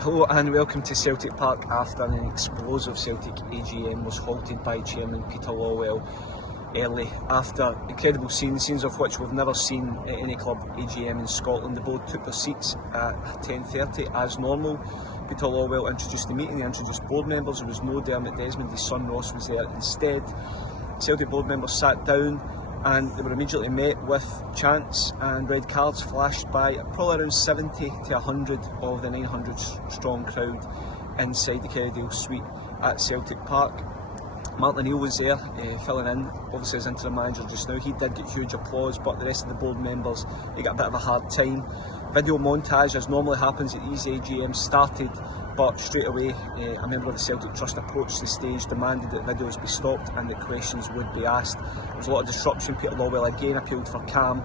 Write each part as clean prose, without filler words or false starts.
Hello and welcome to Celtic Park after an explosive Celtic AGM was halted by Chairman Peter Lawwell early after incredible scenes of which we've never seen at any club AGM in Scotland. The board took their seats at 10:30 as normal. Peter Lawwell introduced the meeting, he introduced board members. There was no Dermot Desmond, his son Ross was there instead. Celtic board members sat down and they were immediately met with chants and red cards flashed by probably around 70 to 100 of the 900 strong crowd inside the Kerrydale Suite at Celtic Park. Martin O'Neill was there filling in, obviously as interim manager just now. He did get huge applause, but the rest of the board members, they got a bit of a hard time. Video montage, as normally happens at these AGMs, started, but straight away a member of the Celtic Trust approached the stage, demanded that videos be stopped and that questions would be asked. There was a lot of disruption. Peter Lawwell again appealed for calm,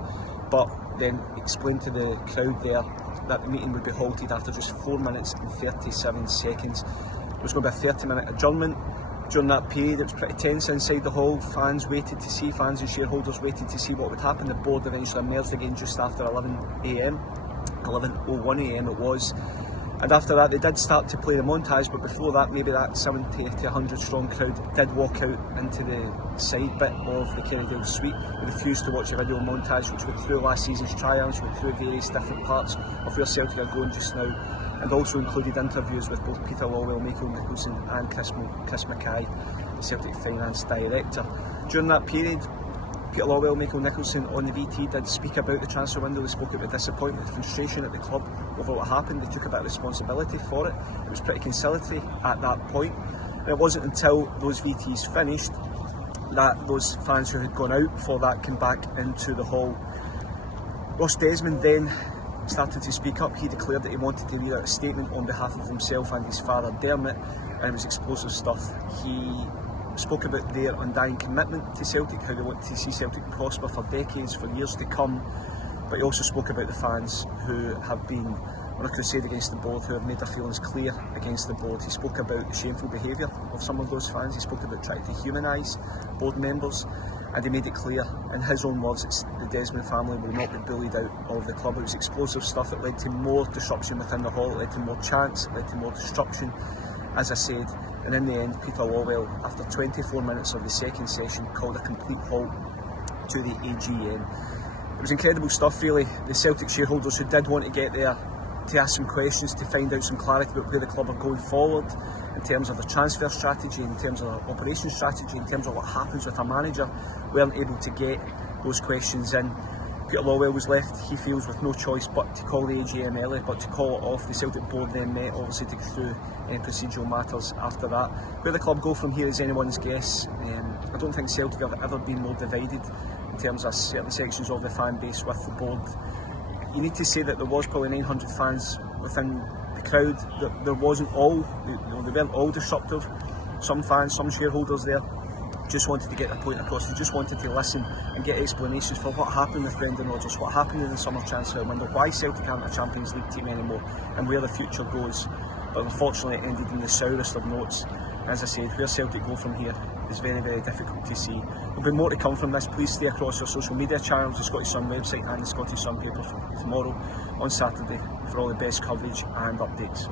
but then explained to the crowd there that the meeting would be halted after just 4 minutes and 37 seconds. There was going to be a 30-minute adjournment. During that period it was pretty tense inside the hall. Fans and shareholders waited to see what would happen. The board eventually emerged again just after 11 AM, 11:01 AM it was. And after that they did start to play the montage, but before that maybe that 70 to 100 strong crowd did walk out into the side bit of the Kerrydale Suite. They refused to watch the video montage which went through last season's triumphs, went through various different parts of where Celtic are going just now, and also included interviews with both Peter Lawwell, Michael Nicholson and Chris Mackay, the Celtic Finance Director. During that period, Peter Lawwell, Michael Nicholson on the VT did speak about the transfer window. They spoke about the disappointment, frustration at the club over what happened. They took a bit of responsibility for it. It was pretty conciliatory at that point. And it wasn't until those VTs finished that those fans who had gone out for that came back into the hall. Ross Desmond then started to speak up. He declared that he wanted to read out a statement on behalf of himself and his father Dermot, and it was explosive stuff. He spoke about their undying commitment to Celtic, how they want to see Celtic prosper for decades, for years to come, but he also spoke about the fans who have been on a crusade against the board, who have made their feelings clear against the board. He spoke about the shameful behaviour of some of those fans. He spoke about trying to dehumanise board members, and he made it clear, in his own words, it's the Desmond family will not be bullied out of the club. It was explosive stuff. It led to more disruption within the hall, it led to more chants, it led to more destruction, as I said, and in the end Peter Lawwell, after 24 minutes of the second session, called a complete halt to the AGM. It was incredible stuff really. The Celtic shareholders who did want to get there to ask some questions, to find out some clarity about where the club are going forward in terms of the transfer strategy, in terms of the operation strategy, in terms of what happens with a manager, weren't able to get those questions in. Peter Lawwell was left, he feels, with no choice but to call the AGM early, but to call it off. The Celtic board then met, obviously, to go through any procedural matters after that. Where the club go from here is anyone's guess. I don't think Celtic have ever been more divided in terms of certain sections of the fan base with the board. You need to say that there was probably 900 fans within the crowd. That there wasn't all, they weren't all disruptive. Some fans, some shareholders there just wanted to get their point across. They just wanted to listen and get explanations for what happened with Brendan Rodgers, what happened in the summer transfer window, why Celtic aren't a Champions League team anymore, and where the future goes. But unfortunately it ended in the sourest of notes. As I said, where Celtic go from here is very, very difficult to see. There'll be more to come from this. Please stay across our social media channels, the Scottish Sun website and the Scottish Sun paper tomorrow on Saturday for all the best coverage and updates.